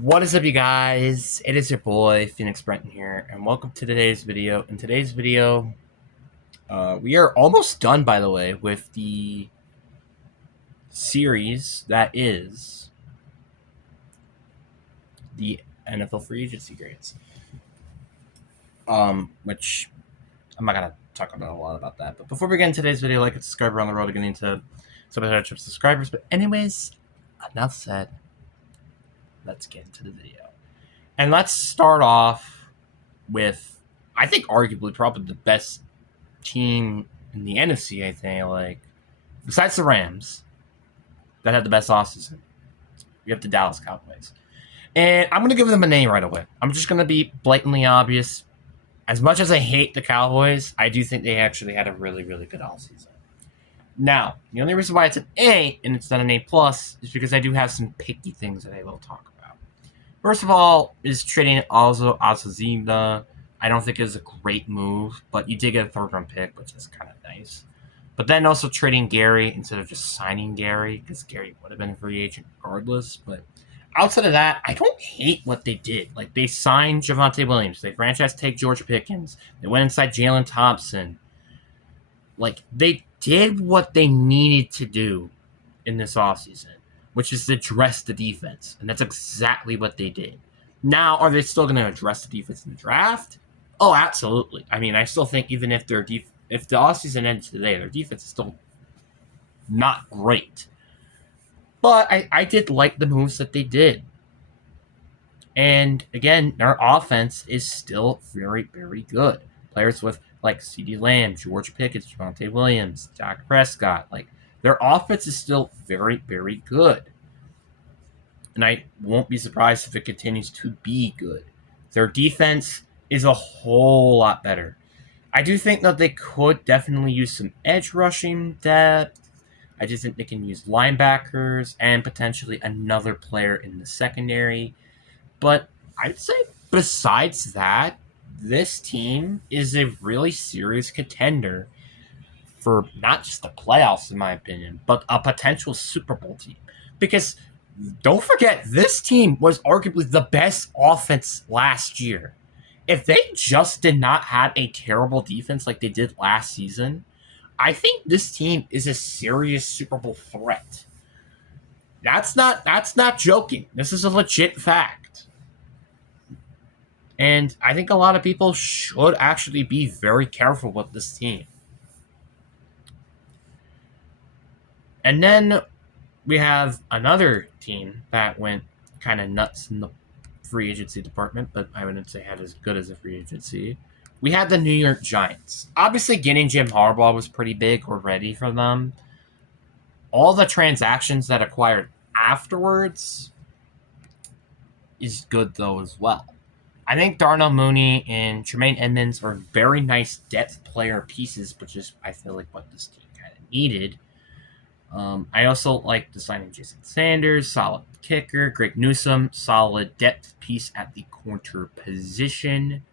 What is up, you guys? It is your boy Phoenix Brenton here, and welcome to today's video. In today's video, we are almost done, by the way, with the series that is the NFL free agency grades. Which I'm not gonna talk about a lot about that. But before we get into today's video, like and subscribe. We're on the road to getting into 700 subscribers. But anyways, enough said. Let's get into the video. And let's start off with, I think, arguably probably the best team in the NFC, I think, besides the Rams, that had the best offseason. You have the Dallas Cowboys. And I'm going to give them a name right away. I'm just going to be blatantly obvious. As much as I hate the Cowboys, I do think they actually had a really, really good offseason. Now, the only reason why it's an A and it's not an A plus is because I do have some picky things that I will talk about. First of all, is trading also Azazina. I don't think it's a great move, but you did get a third-round pick, which is kind of nice. But then also trading Gary instead of just signing Gary, because Gary would have been a free agent regardless. But outside of that, I don't hate what they did. Like, they signed Javonte Williams. They franchise take George Pickens. They went inside Jalen Thompson. Like, they did what they needed to do in this offseason, which is to address the defense. And that's exactly what they did. Now, are they still going to address the defense in the draft? Oh, absolutely. I mean, I still think even if if the offseason ends today, their defense is still not great. But I did like the moves that they did. And again, their offense is still very, very good. Players with like CeeDee Lamb, George Pickens, Javonte Williams, Dak Prescott, like their offense is still very, very good. And I won't be surprised if it continues to be good. Their defense is a whole lot better. I do think that they could definitely use some edge rushing depth. I just think they can use linebackers and potentially another player in the secondary. But I'd say besides that, this team is a really serious contender for not just the playoffs, in my opinion, but a potential Super Bowl team. Because don't forget, this team was arguably the best offense last year. If they just did not have a terrible defense like they did last season, I think this team is a serious Super Bowl threat. That's not joking. This is a legit fact. And I think a lot of people should actually be very careful with this team. And then we have another team that went kind of nuts in the free agency department, but I wouldn't say had as good as a free agency. We had the New York Giants. Obviously, getting Jim Harbaugh was pretty big already for them. All the transactions that acquired afterwards is good, though, as well. I think Darnell Mooney and Tremaine Edmonds are very nice depth player pieces, which is, I feel like, what this team kind of needed. I also like the signing Jason Sanders, solid kicker. Greg Newsome, solid depth piece at the corner position.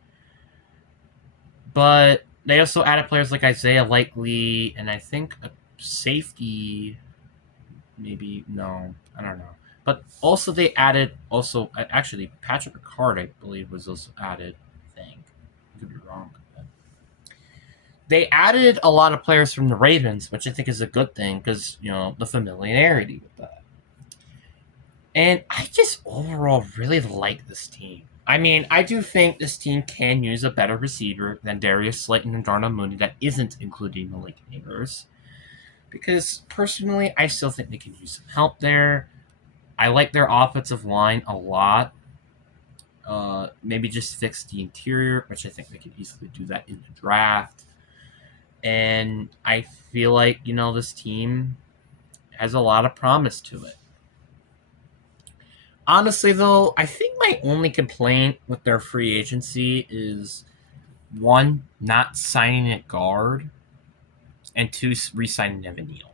But they also added players like Isaiah Likely, and I think a safety, maybe, no, I don't know. But also they added, actually, Patrick Ricard, I believe, was also added, I think. I could be wrong. They added a lot of players from the Ravens, which I think is a good thing because, the familiarity with that. And I just overall really like this team. I mean, I do think this team can use a better receiver than Darius Slayton and Darnell Mooney that isn't including Malik Neighbors. Because, personally, I still think they can use some help there. I like their offensive line a lot. Maybe just fix the interior, which I think they could easily do that in the draft. And I feel like, this team has a lot of promise to it. Honestly, though, I think my only complaint with their free agency is, one, not signing a guard, and two, re-signing Evan Neal.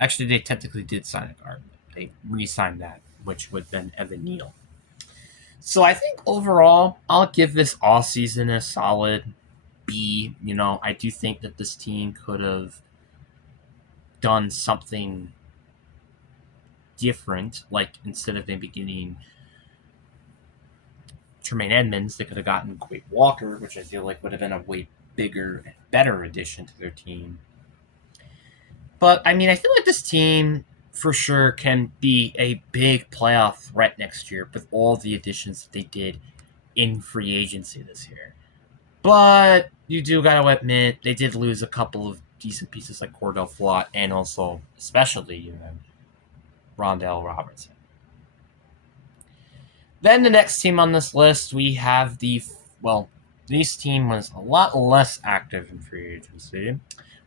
Actually, they technically did sign a guard. They re-signed that, which would have been Evan Neal. So I think overall, I'll give this offseason a solid B. I do think that this team could have done something different. Like, instead of maybe getting Tremaine Edmonds, they could have gotten Quade Walker, which I feel like would have been a way bigger and better addition to their team. But, I mean, I feel like this team for sure can be a big playoff threat next year with all the additions that they did in free agency this year. But you do gotta admit, they did lose a couple of decent pieces like Cordell Flott and also, especially, Rondell Robertson. Then the next team on this list, we have this team was a lot less active in free agency.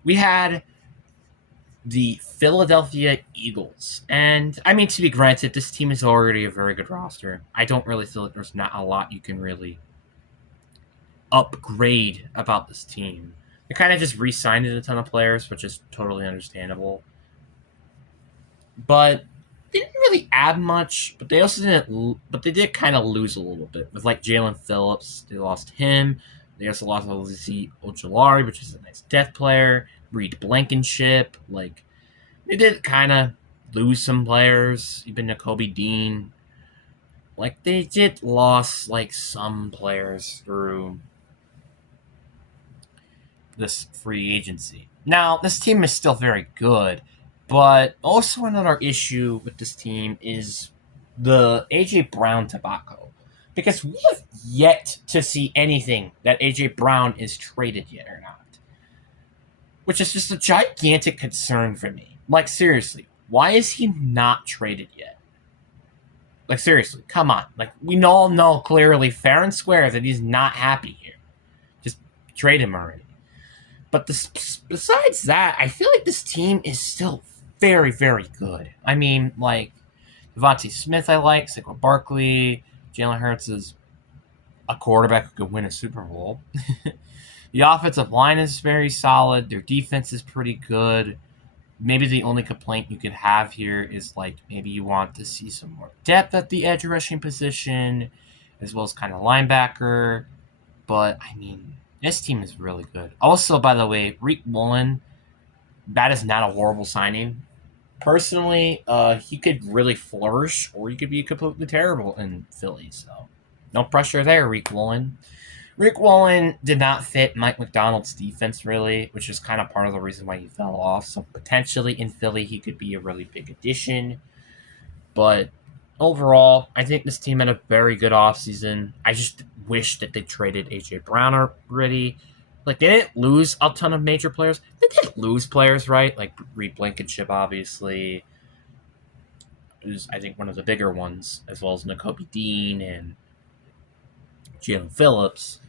We had the Philadelphia Eagles. And, I mean, to be granted, this team is already a very good roster. I don't really feel like there's not a lot you can really upgrade about this team. They kind of just re-signed a ton of players, which is totally understandable. But they didn't really add much, but they also didn't. But they did kind of lose a little bit with like Jalen Phillips. They lost him. They also lost Ozzy Ojulari, which is a nice depth player. Reed Blankenship. Like, they did kind of lose some players. Even Nakobe Dean. Like, they did lost like some players through this free agency. Now, this team is still very good, but also another issue with this team is the A.J. Brown tobacco. Because we have yet to see anything that A.J. Brown is traded yet or not. Which is just a gigantic concern for me. Like, seriously, why is he not traded yet? Like, seriously, come on. Like, we all know clearly, fair and square, that he's not happy here. Just trade him already. But besides that, I feel like this team is still very, very good. I mean, like, Devontae Smith I like, Saquon Barkley, Jalen Hurts is a quarterback who could win a Super Bowl. The offensive line is very solid. Their defense is pretty good. Maybe the only complaint you could have here is, like, maybe you want to see some more depth at the edge rushing position, as well as kind of linebacker. But, I mean, this team is really good. Also, by the way, Rick Woolen, that is not a horrible signing. Personally, he could really flourish, or he could be completely terrible in Philly. So, no pressure there, Rick Woolen. Rick Woolen did not fit Mike McDonald's defense, really, which is kind of part of the reason why he fell off. So, potentially in Philly, he could be a really big addition. But overall, I think this team had a very good offseason. I just wish that they traded A.J. Brown already. Like, they didn't lose a ton of major players. They did lose players, right? Like, Reed Blankenship, obviously, is, I think, one of the bigger ones, as well as Nakobe Dean and Jalen Phillips.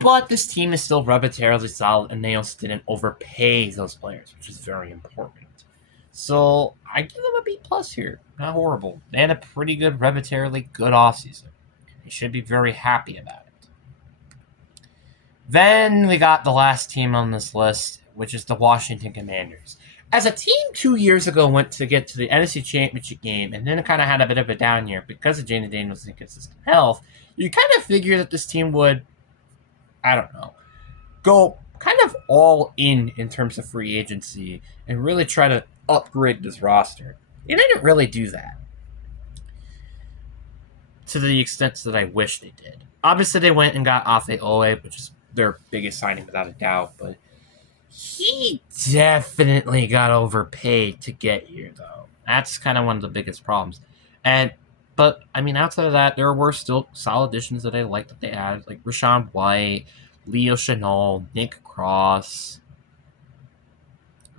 But this team is still relatively solid, and they also didn't overpay those players, which is very important. So I give them a B plus here. Not horrible. They had a pretty good, relatively good offseason. They should be very happy about it. Then we got the last team on this list, which is the Washington Commanders. As a team 2 years ago went to get to the NFC Championship game, and then it kind of had a bit of a down year because of Jaden Daniels' inconsistent health, you kind of figure that this team would, I don't know, go kind of all in terms of free agency and really try to upgrade this roster. They didn't really do that to the extent that I wish they did. Obviously, they went and got Afe Owe, which is their biggest signing without a doubt, but he definitely got overpaid to get here, though. That's kind of one of the biggest problems. But, I mean, outside of that, there were still solid additions that I liked that they added, like Rashawn White, Leo Chenal, Nick Cross.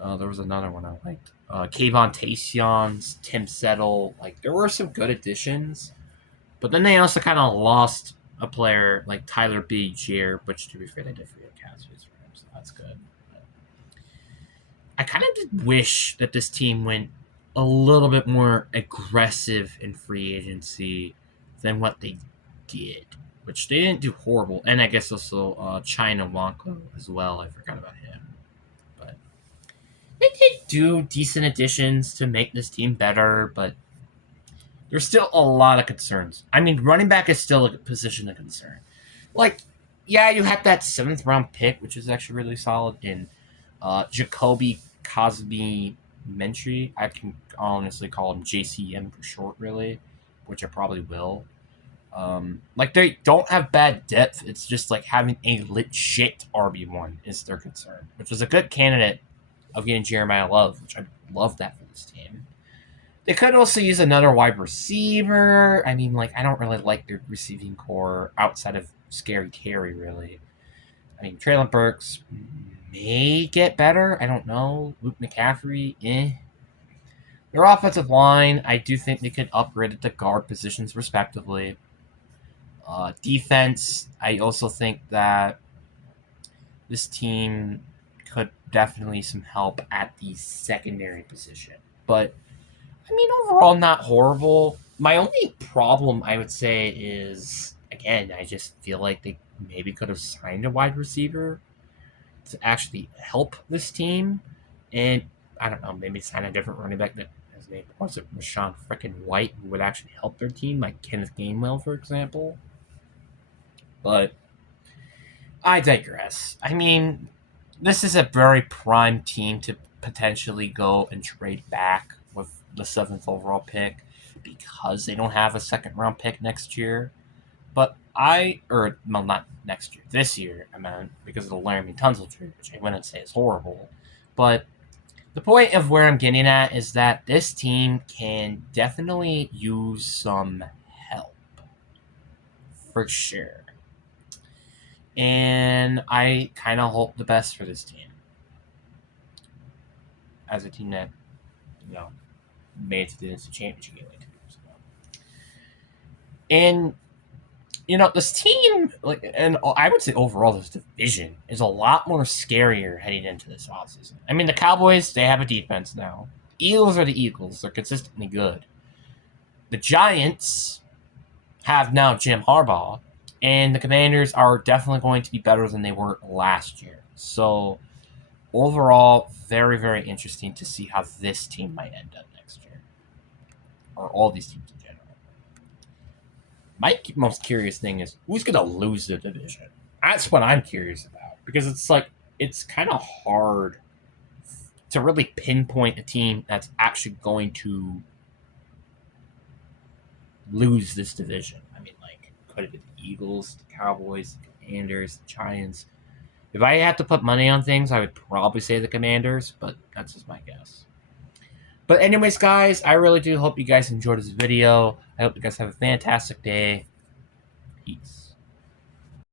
There was another one I liked. Kayvon Tayshions, Tim Settle. Like, there were some good additions. But then they also kind of lost a player like Tyler Begier, which, to be fair, they did free cap space for him, so that's good. But I kind of did wish that this team went a little bit more aggressive in free agency than what they did, which they didn't do horrible. And I guess also China Wonko as well. I forgot about him. But they did do decent additions to make this team better, but there's still a lot of concerns. I mean, running back is still a position of concern. Like, yeah, you have that 7th round pick, which is actually really solid, in Jacoby Cosby Mentry. I can honestly call him JCM for short, really, which I probably will. Like, they don't have bad depth. It's just like having a legit RB1 is their concern, which was a good candidate of getting Jeremiah Love, which I love that for this team. They could also use another wide receiver. I mean, like, I don't really like their receiving core outside of Scary Terry, really. I mean, Traylon Burks may get better. I don't know. Luke McCaffrey, Their offensive line, I do think they could upgrade at the guard positions respectively. Defense, I also think that this team could definitely some help at the secondary position. But, I mean, overall, not horrible. My only problem, I would say, is, again, I just feel like they maybe could have signed a wide receiver to actually help this team. And, I don't know, maybe sign a different running back that his name was it Rashawn freaking White, who would actually help their team, like Kenneth Gainwell, for example. But I digress. I mean, this is a very prime team to potentially go and trade back with the 7th overall pick because they don't have a second round pick next year. But not next year, this year, I meant, because of the Laramie Tunsil trade, which I wouldn't say is horrible. But the point of where I'm getting at is that this team can definitely use some help. For sure. And I kind of hope the best for this team. As a team that, made it to the NFC Championship game like 2 years ago. And, this team, and I would say overall, this division is a lot more scarier heading into this offseason. I mean, the Cowboys, they have a defense now. Eagles are the Eagles. They're consistently good. The Giants have now Jim Harbaugh. And the Commanders are definitely going to be better than they were last year. So, overall, very, very interesting to see how this team might end up next year. Or all these teams in general. My most curious thing is, who's going to lose the division? That's what I'm curious about. Because it's kind of hard to really pinpoint a team that's actually going to lose this division. I mean, could it be the Eagles, the Cowboys, the Commanders, the Giants? If I had to put money on things, I would probably say the Commanders, but that's just my guess. But anyways, guys, I really do hope you guys enjoyed this video. I hope you guys have a fantastic day. Peace.